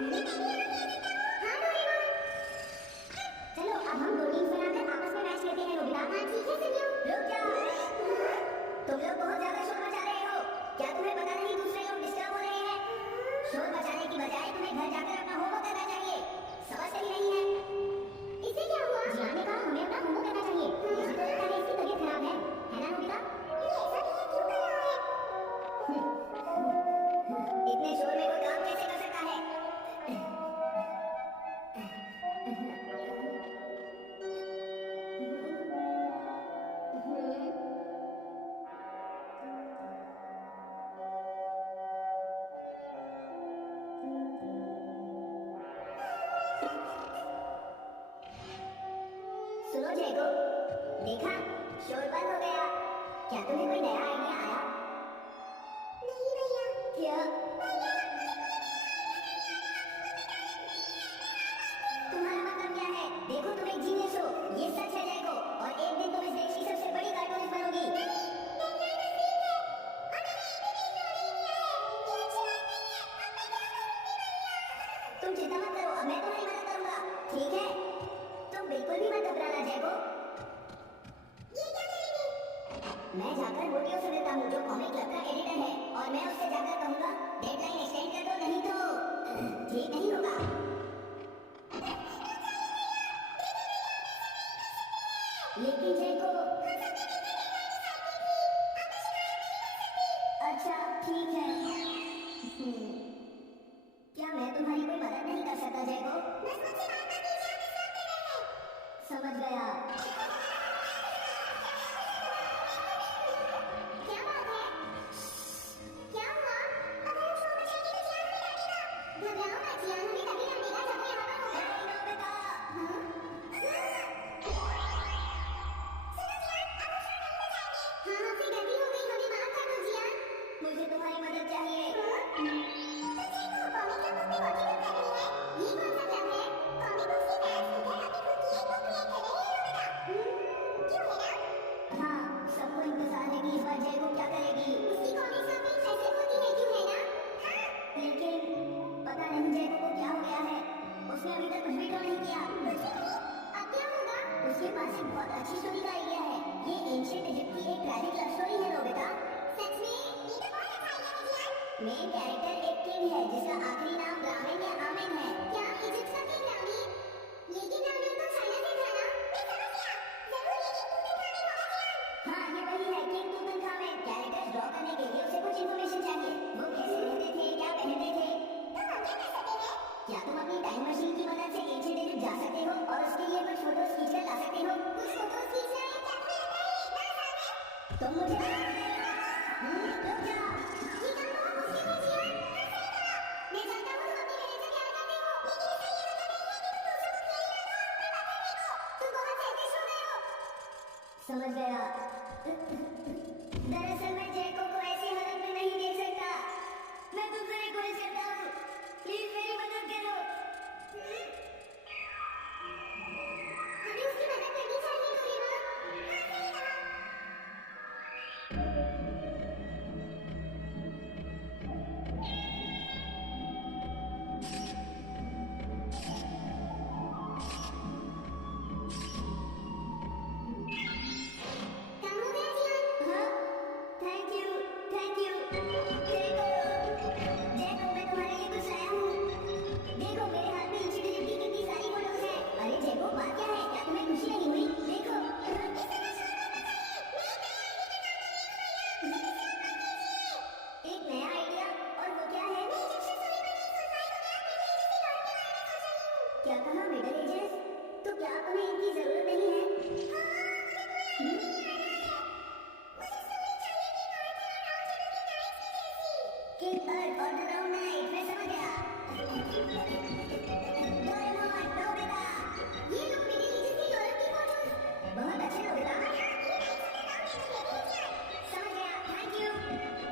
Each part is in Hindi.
हाँ डोरेमोन, चलो अब हम दो टीम्स बनाकर आपस में मैच खेलते हैं नोबिता। हाँ ठीक है सुनियो। रुक जाओ, तुम लोग बहुत ज्यादा शोर मचा रहे हो। क्या तुम्हें पता नहीं दूसरे लोग डिस्टर्ब हो रहे हैं? शोर मचाने की बजाय तुम्हें घर जाकर अपना होमवर्क करना चाहिए। समझते ही नहीं है। इससे क्या हुआ? जियान ने कहा हमें अपना होमवर्क करना चाहिए। मुझे तो लगता है इसकी तबीयत खराब है ना नोबिता? ये ऐसा क्यों कर रहा है? इतने शोर में कोई काम कैसे कर सकता है? सुनो जैको, देखा शोर बंद हो गया। क्या तुम्हें कोई नया आइडिया आया? नहीं भैया। क्या? तुम्हारा मतलब क्या है? देखो तुम एक जीनियस हो, ये सच है जैको, और एक दिन तुम इस देश की सबसे बड़ी कार्टूनिस्ट बनोगी। तुम चिंता मत करो, अब मैं तुम्हारी मदद करूंगा, ठीक है? तुम बिल्कुल भी मत घबराना जैको। ये क्या करेंगे? मैं जाकर मोटियो से मिलता हूँ जो कॉमिक क्लब का एडिटर है, और मैं उससे जाकर कहूंगा डेडलाइन एक्सटेंड कर दो, नहीं तो ठीक नहीं होगा। लेकिन जैको, अच्छा ठीक है। क्या मैं तुम्हारी कोई मदद नहीं कर सकता जैको? बस मुझसे बात मत कीजिए, आप डिस्टर्ब कर रहे हैं। समझ गया। क्या बात है? क्या हुआ? अगर हम शोर मचाएंगे तो जियान हमें डांटेगा। घबराओ मत, जियान हमें तभी डांटेगा जब वो यहाँ पर होगा। नहीं नोबिता। हाँ? सुनो जियान, अब हम शोर नहीं मचाएंगे। हाँ हमसे गलती हो गई, हमें माफ कर दो जियान। मुझे तुम्हारी मदद चाहिए। तो जैको, कॉमिक क्लब बुक में कॉन्ट्रीब्यूट कर रही है। ये कौन सा क्लब है? कॉमिक बुक्स की फैंस मिलकर अपनी खुद की एक बुक क्रिएट कर रहे हैं नोबिता। क्यों है ना? हाँ, सबको इंतजार है कि इस बार जैको क्या करेगी। उसकी कॉमिक्स काफी इंटरेस्टिंग होती है, क्यों है ना? हाँ। लेकिन पता नहीं जैको को क्या हो गया है। उसने अभी तक कुछ भी ड्रॉ नहीं किया। कुछ भी नहीं? अब क्या होगा? उसके पास एक बहुत अच्छी स्टोरी का आइडिया है। ये एंशिएंट इजिप्ट की एक ट्रैजिक लव स्टोरी है नोबिता। सच में? ये तो बहुत अच्छा आइडिया है जियान। मेन कैरेक्टर एक किंग है जिसका आखिरी नाम रामेन या आमेन है। क्या इजिप्ट का किंग रामेन? ये किंग रामेन तो चाइना से था ना? मैं समझ गया। जरूर ये किंग तूतनखामेन होगा जियान। हाँ ये वही है, किंग तूतनखामेन। कैरेक्टर्स ड्रॉ करने के लिए उसे कुछ इन्फॉर्मेशन चाहिए। वो कैसे रहते थे, क्या पहनते थे। तो हम क्या कर सकते हैं? क्या तुम अपनी टाइम मशीन की मदद से एंशिएंट इजिप्ट जा सकते हो और उसके लिए कुछ फोटोज खींचकर ला सकते हो? कुछ फोटोज खींचना है? क्या तुम्हें लगता है ये इतना आसान है? तुम मुझे रुक जा। ये काम बहुत मुश्किल है जियान। हाँ सही कहा। मैं जानता हूँ तुम अपनी बहन से प्यार करते हो, लेकिन इसका ये मतलब नहीं है कि तुम दूसरों को खेल ना दो और उन पर पत्थर फेंको। तुम बहुत सेल्फिश हो गए हो। समझ गया। दरअसल मैं जैको को ऐसी हालत में नहीं देख सकता। मैं तुमसे रिक्वेस्ट करता हूँ, प्लीज मेरी मदद करो। हमें उसकी मदद करनी चाहिए डोरेमोन। हाँ सही कहा। काम हो गया जियान? हाँ, थैंक यू, थैंक यू। जैको, जैको मैं तुम्हारे लिए कुछ लाया हूँ। देखो मेरे हाथ में एंशिएंट इजिप्ट की कितनी सारी फोटोज हैं। अरे जैको बात क्या है? क्या तुम्हें खुशी नहीं हुई? देखो। इस समय शोर मत मचाइए। मैं एक नया आइडिया का काम कर रही हूँ भैया। मुझे डिस्टर्ब मत कीजिए। एक नया आइडिया? और वो क्या है? मैं इजिप्शियन स्टोरी पर नहीं सोच रही, तो मैं अब मिडिल एजेस की गॉड के बारे में सोच रही हूँ। क्या कहा मिडिल एजेस? तो क्या तुम्हें इनकी जरूरत नहीं है? हाँ, मुझे कोई आइडिया नहीं आ रहा है। मुझे स्टोरी चाहिए किंग आर्थर और राउंड टेबल के नाइट्स की जैसी। किंग अर्थ और द राउंड नाइट, मैं समझ गया। डोरेमोन, नोबिता, ये लो मिडिल एजेस की यूरोप की फोटोज। बहुत अच्छे नोबिता। और हाँ, ये knights on the round table है, भेज दिया। समझ गया, thank you.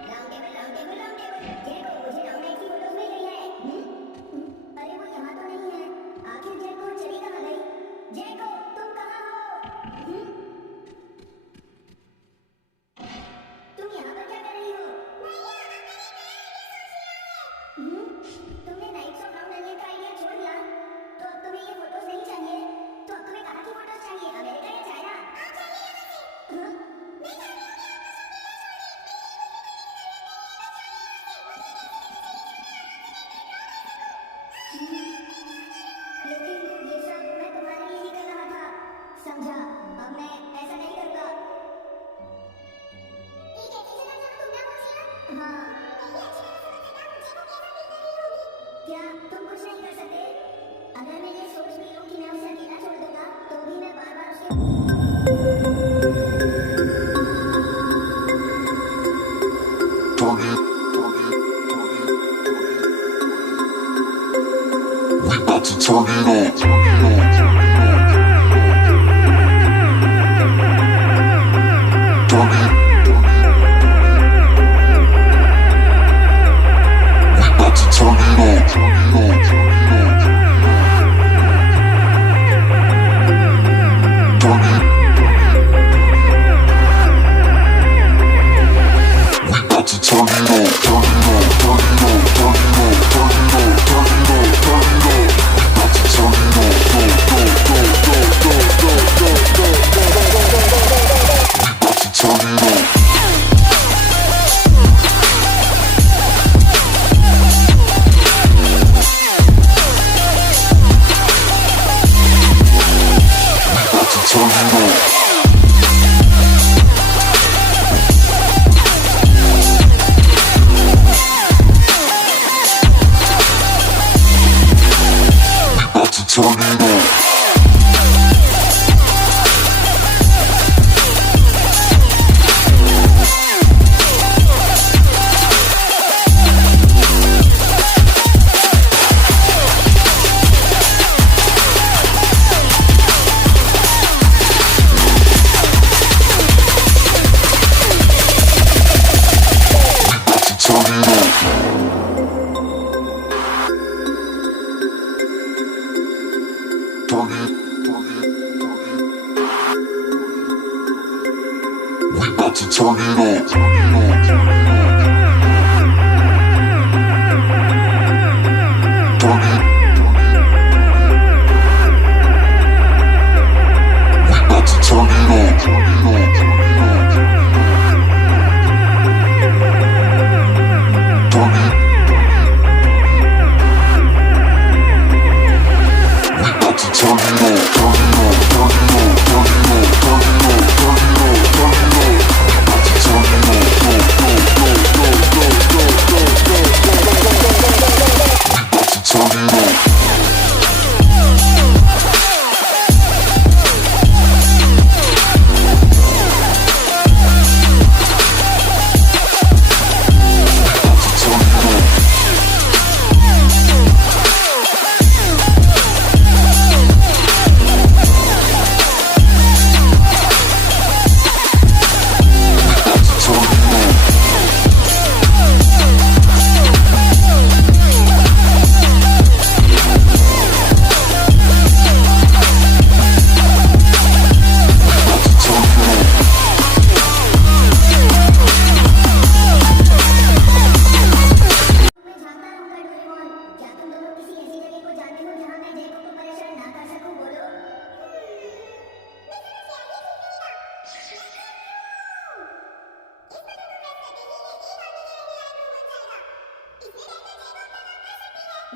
Round table, round table, round table. जैको मुझे राउंड नाइट की फोटोज मिल गई है। अरे वो यहाँ तो नहीं है। आखिर जैको चली कहाँ गई? जैको तुम कहाँ हो? तुम यहाँ पर क्या कर रही हो? भैया अब मैंने एक नया आइडिया सोच लिया है। हाँ, ये अच्छी तरह समझ सकता हूँ जेको कैसा फील कर रही होगी। क्या तुम कुछ नहीं कर सकते? अगर मैं ये सोच भी लूं कि मैं उसे अकेला छोड़ दूंगा तो भी मैं बार बार उसके Turn it on.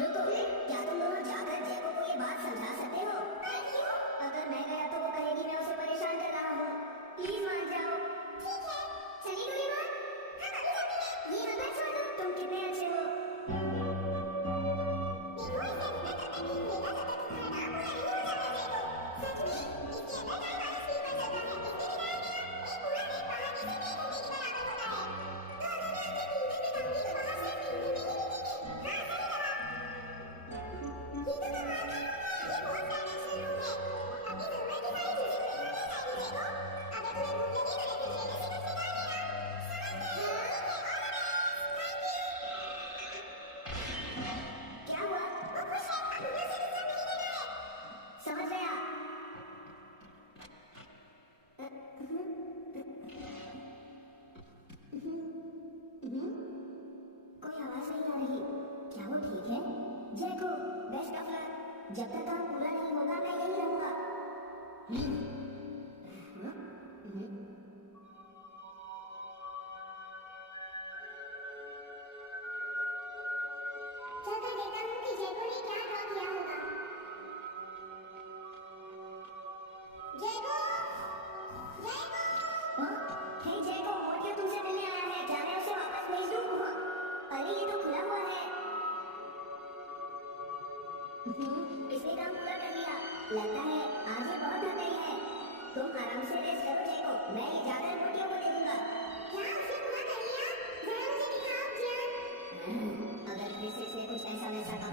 रुको, क्या तुम दोनों जाकर जैको को ये बात समझा सकते हो? क्यों? अगर मैं गया तो वो कहेगी मैं उसे परेशान कर रहा हूँ। प्लीज मान जाओ। ठीक है, चलिए डोरेमोन, हम अभी चलते हैं। ये मत छोड़ दो, तुम कितने अच्छे हो। देखो, इसे अभी तक करने नहीं मिलेगा जब तक तुम्हारा नाम पूरा नहीं हो जाता जैको। सच में, इसके अंदर टाइम वाला स्पीड पर चलता है। इसके बिना एक पूरा दिन बाहर किसी के घूमने के बराबर होता है। तो अगर मैं अपने टीम में बिताऊंगी तो वहाँ सिर्फ टीम में ही मिलेंगे। हाँ, सही कहा। ये तो कमाल का रूम है। ये बहुत डायमेंशनल रूम है। अपनी जरूरत की सारी चीजें खुली होनी चाहिए देखो। अगर तुम्हें भूख लगी तो रेफ्रिजरेटर से कुछ निकाल लेना। क्या हुआ? वो खुश है। अंदर से डिस्टर्ब नहीं करना है। समझ गया। कोई आवाज नहीं आ रही। क्या वो ठीक है? जैको, बेस्ट ऑफ लक। जब तक काम पूरा नहीं होगा मैं यही रहूंगा। चलकर देखता हूँ कि जैको ने क्या ड्रॉ किया होगा। जैको, जैको। हे जैको, मोटिया तुमसे मिलने आया है। क्या मैं उसे वापस भेज दूँ? इसने काम पूरा कर लिया। लगता है आज ये बहुत थक गई है। तुम आराम से रेस्ट करो चेको, मैं ये ज्यादा रोटियों को दे दूंगा। क्या उसने पूरा कर लिया? जरा मुझे दिखाओ जियान। अगर फिर से इसने कुछ ऐसा वैसा काम